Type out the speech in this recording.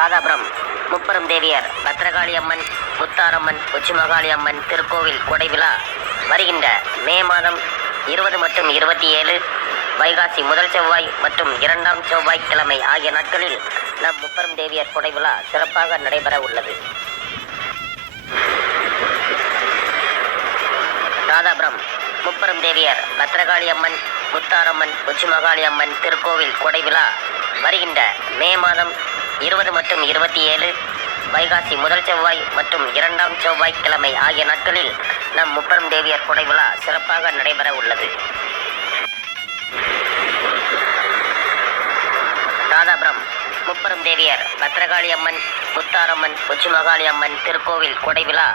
ராதாபுரம் முப்பெரும் தேவியர் பத்ரகாளி அம்மன், முத்தாரம்மன், உச்சிமகாளி அம்மன் திருக்கோவில் கொடைவிழா வருகின்ற மே மாதம் 20 மற்றும் 27, வைகாசி முதல் செவ்வாய் மற்றும் 2ஆம் செவ்வாய்க்கிழமை ஆகிய நாட்களில் நம் முப்பெரும் தேவியர் கொடைவிழா சிறப்பாக நடைபெற உள்ளது. ராதாபுரம் முப்பெரும் தேவியர் பத்ரகாளி அம்மன், முத்தாரம்மன், உச்சிமகாளி அம்மன் திருக்கோவில் கொடைவிழா வருகின்ற மே மாதம் 20 மற்றும் 27, வைகாசி முதல் செவ்வாய் மற்றும் 2ஆம் செவ்வாய்க்கிழமை ஆகிய நாட்களில் நம் முப்பெரும் தேவியர் கொடைவிழா சிறப்பாக நடைபெற உள்ளது. ராதாபுரம் முப்பெரும் தேவியர் பத்ரகாளி அம்மன், முத்தாரம்மன், உச்சிமகாளி அம்மன் திருக்கோவில் கொடைவிழா